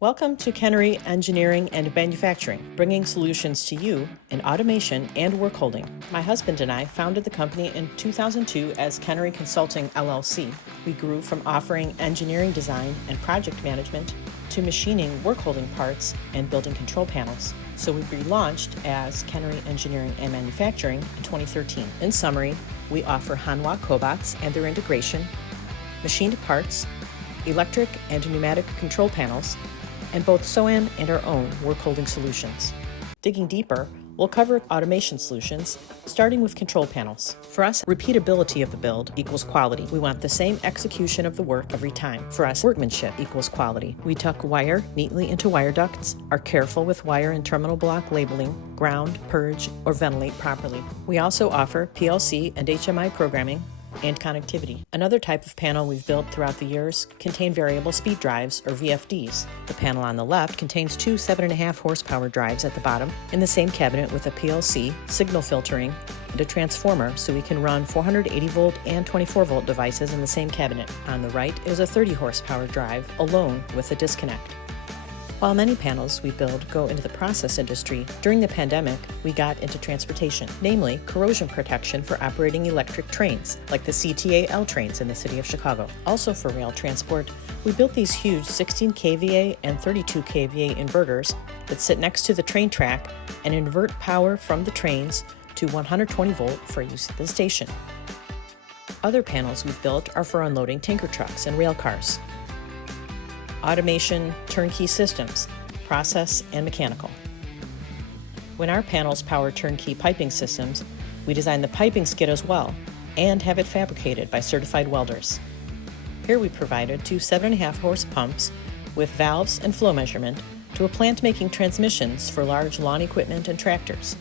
Welcome to Kenyeri Engineering and Manufacturing, bringing solutions to you in automation and workholding. My husband and I founded the company in 2002 as Kenyeri Consulting LLC. We grew from offering engineering design and project management to machining workholding parts and building control panels. So we relaunched as Kenyeri Engineering and Manufacturing in 2013. In summary, we offer Hanwha Cobots and their integration, machined parts, electric and pneumatic control panels, and both Seoam and our own workholding solutions. Digging deeper, we'll cover automation solutions, starting with control panels. For us, repeatability of the build equals quality. We want the same execution of the work every time. For us, workmanship equals quality. We tuck wire neatly into wire ducts, are careful with wire and terminal block labeling, ground, purge, or ventilate properly. We also offer PLC and HMI programming and connectivity. Another type of panel we've built throughout the years contain variable speed drives, or VFDs. The panel on the left contains two 7.5 horsepower drives at the bottom in the same cabinet with a PLC, signal filtering, and a transformer so we can run 480 volt and 24 volt devices in the same cabinet. On the right is a 30 horsepower drive alone with a disconnect. While many panels we build go into the process industry, during the pandemic, we got into transportation, namely corrosion protection for operating electric trains, like the CTA-L trains in the city of Chicago. Also for rail transport, we built these huge 16 kVA and 32 kVA inverters that sit next to the train track and invert power from the trains to 120 volt for use at the station. Other panels we've built are for unloading tanker trucks and rail cars. Automation, turnkey systems, process, and mechanical. When our panels power turnkey piping systems, we design the piping skid as well and have it fabricated by certified welders. Here we provided two 7.5 horse pumps with valves and flow measurement to a plant making transmissions for large lawn equipment and tractors.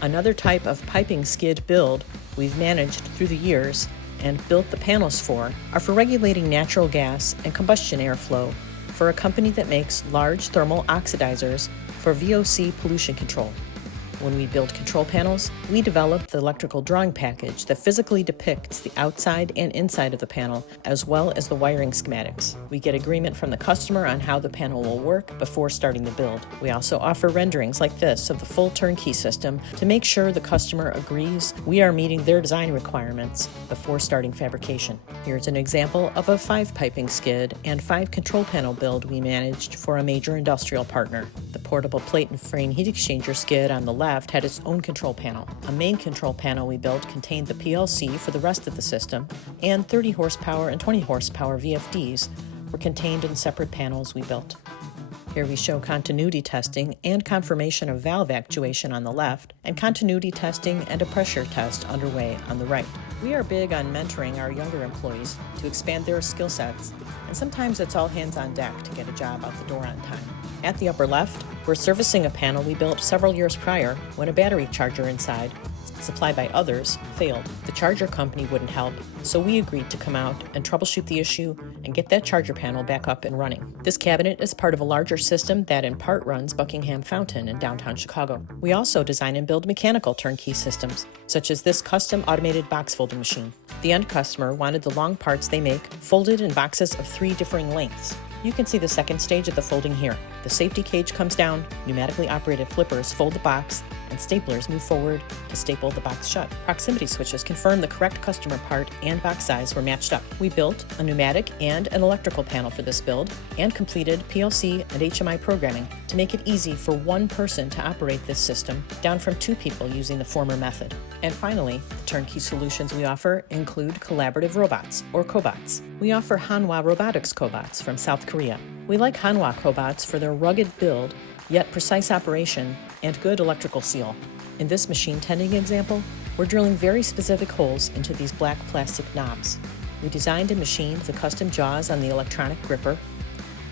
Another type of piping skid build we've managed through the years and built the panels for are for regulating natural gas and combustion airflow for a company that makes large thermal oxidizers for VOC pollution control. When we build control panels, we develop the electrical drawing package that physically depicts the outside and inside of the panel, as well as the wiring schematics. We get agreement from the customer on how the panel will work before starting the build. We also offer renderings like this of the full turnkey system to make sure the customer agrees we are meeting their design requirements before starting fabrication. Here's an example of a 5 piping skid and 5 control panel build we managed for a major industrial partner. The portable plate and frame heat exchanger skid on the left had its own control panel. A main control panel we built contained the PLC for the rest of the system, and 30 horsepower and 20 horsepower VFDs were contained in separate panels we built. Here we show continuity testing and confirmation of valve actuation on the left, and continuity testing and a pressure test underway on the right. We are big on mentoring our younger employees to expand their skill sets, and sometimes it's all hands on deck to get a job out the door on time. At the upper left, we're servicing a panel we built several years prior when a battery charger inside, supplied by others, failed. The charger company wouldn't help, so we agreed to come out and troubleshoot the issue and get that charger panel back up and running. This cabinet is part of a larger system that in part runs Buckingham Fountain in downtown Chicago. We also design and build mechanical turnkey systems, such as this custom automated box folding machine. The end customer wanted the long parts they make folded in boxes of 3 differing lengths. You can see the second stage of the folding here. The safety cage comes down, pneumatically operated flippers fold the box, and staplers move forward to staple the box shut. Proximity switches confirm the correct customer part and box size were matched up. We built a pneumatic and an electrical panel for this build and completed PLC and HMI programming to make it easy for one person to operate this system, down from 2 people using the former method. And finally, the turnkey solutions we offer include collaborative robots, or Cobots. We offer Hanwha Robotics Cobots from South Korea. We like Hanwha Cobots for their rugged build, yet precise operation, and good electrical seal. In this machine tending example, we're drilling very specific holes into these black plastic knobs. We designed and machined the custom jaws on the electronic gripper,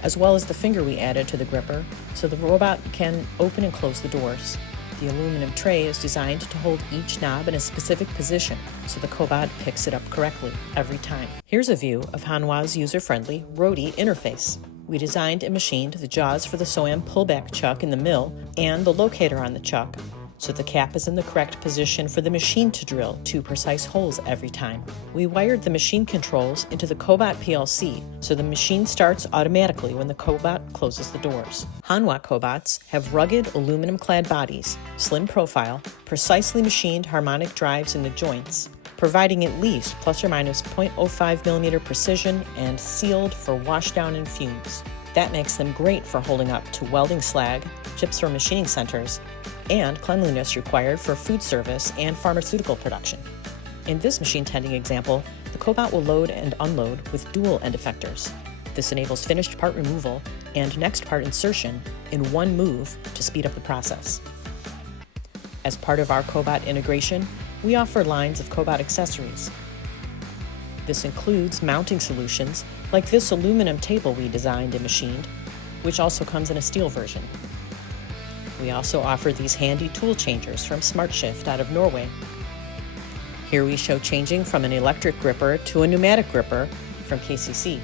as well as the finger we added to the gripper, so the robot can open and close the doors. The aluminum tray is designed to hold each knob in a specific position, so the Cobot picks it up correctly every time. Here's a view of Hanwha's user-friendly Roadie interface. We designed and machined the jaws for the Seoam pullback chuck in the mill and the locator on the chuck so the cap is in the correct position for the machine to drill 2 precise holes every time. We wired the machine controls into the Cobot PLC, so the machine starts automatically when the Cobot closes the doors. Hanwha Cobots have rugged aluminum-clad bodies, slim profile, precisely machined harmonic drives in the joints, providing at least plus or minus 0.05 millimeter precision and sealed for washdown and fumes. That makes them great for holding up to welding slag, chips for machining centers, and cleanliness required for food service and pharmaceutical production. In this machine tending example, the Cobot will load and unload with dual end effectors. This enables finished part removal and next part insertion in one move to speed up the process. As part of our Cobot integration, we offer lines of Cobot accessories. This includes mounting solutions like this aluminum table we designed and machined, which also comes in a steel version. We also offer these handy tool changers from SmartShift out of Norway. Here we show changing from an electric gripper to a pneumatic gripper from KCC.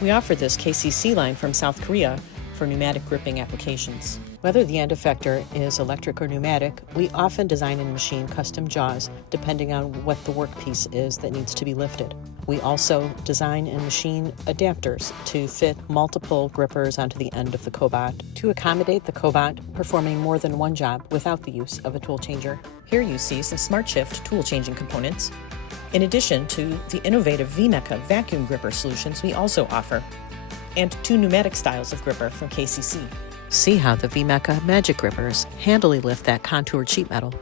We offer this KCC line from South Korea for pneumatic gripping applications. Whether the end effector is electric or pneumatic, we often design and machine custom jaws depending on what the workpiece is that needs to be lifted. We also design and machine adapters to fit multiple grippers onto the end of the Cobot to accommodate the Cobot performing more than one job without the use of a tool changer. Here you see some SmartShift tool changing components, in addition to the innovative VMECA vacuum gripper solutions we also offer, and 2 pneumatic styles of gripper from KCC. See how the VMECA Magic Grippers handily lift that contoured sheet metal,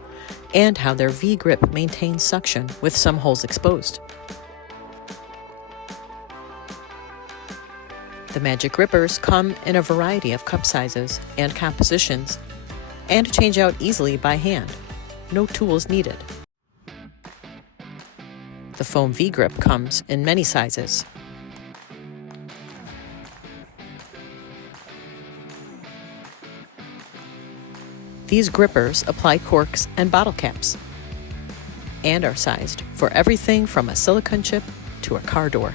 and how their V-grip maintains suction with some holes exposed. The Magic Grippers come in a variety of cup sizes and compositions, and change out easily by hand. No tools needed. The foam V-grip comes in many sizes. These grippers apply corks and bottle caps, and are sized for everything from a silicone chip to a car door.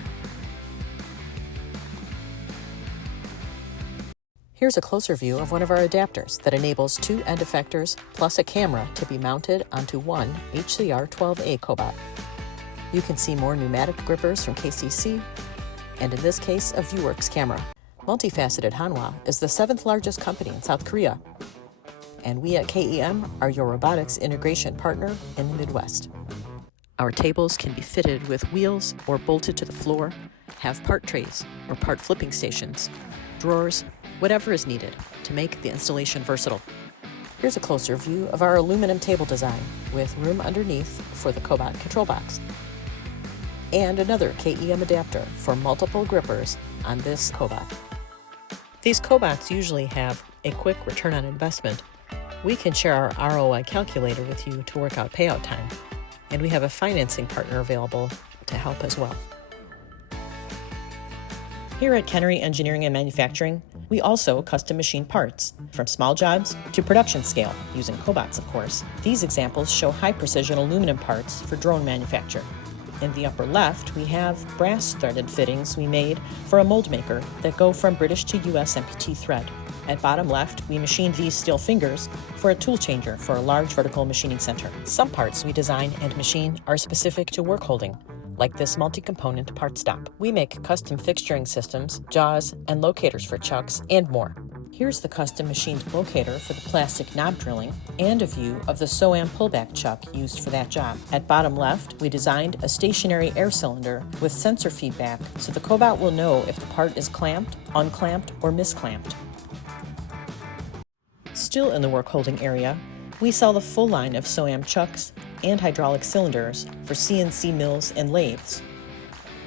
Here's a closer view of one of our adapters that enables 2 end effectors plus a camera to be mounted onto one HCR12A Cobot. You can see more pneumatic grippers from KCC, and in this case, a ViewWorks camera. Multifaceted Hanwha is the 7th largest company in South Korea, and we at KEM are your robotics integration partner in the Midwest. Our tables can be fitted with wheels or bolted to the floor, have part trays or part flipping stations, drawers, whatever is needed to make the installation versatile. Here's a closer view of our aluminum table design with room underneath for the Cobot control box, and another KEM adapter for multiple grippers on this Cobot. These Cobots usually have a quick return on investment. We can share our ROI calculator with you to work out payout time, and we have a financing partner available to help as well. Here at Kenyeri Engineering and Manufacturing, we also custom machine parts, from small jobs to production scale, using Cobots, of course. These examples show high-precision aluminum parts for drone manufacture. In the upper left, we have brass-threaded fittings we made for a mold maker that go from British to US MPT thread. At bottom left, we machined these steel fingers for a tool changer for a large vertical machining center. Some parts we design and machine are specific to Workholding, like this multi-component part stop. We make custom fixturing systems, jaws, and locators for chucks, and more. Here's the custom machined locator for the plastic knob drilling, and a view of the Seoam pullback chuck used for that job. At bottom left, we designed a stationary air cylinder with sensor feedback so the Cobot will know if the part is clamped, unclamped, or misclamped. Still in the Workholding area, we sell the full line of Seoam chucks and hydraulic cylinders for CNC mills and lathes,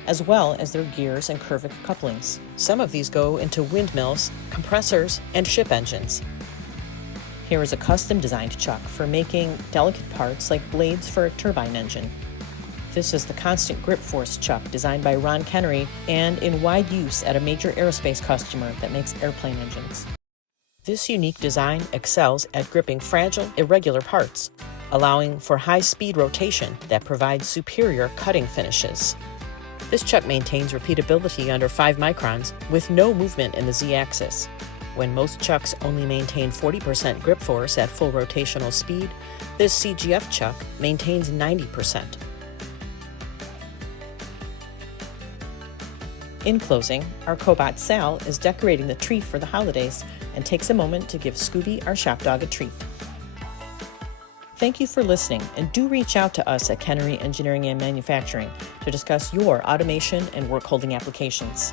as well as their gears and Curvic couplings. Some of these go into windmills, compressors, and ship engines. Here is a custom-designed chuck for making delicate parts like blades for a turbine engine. This is the constant grip force chuck designed by Ron Kenyeri and in wide use at a major aerospace customer that makes airplane engines. This unique design excels at gripping fragile, irregular parts, allowing for high-speed rotation that provides superior cutting finishes. This chuck maintains repeatability under 5 microns with no movement in the Z-axis. When most chucks only maintain 40% grip force at full rotational speed, this CGF chuck maintains 90%. In closing, our Cobot Sal is decorating the tree for the holidays and takes a moment to give Scooby, our shop dog, a treat. Thank you for listening, and do reach out to us at Kenyeri Engineering and Manufacturing to discuss your automation and work holding applications.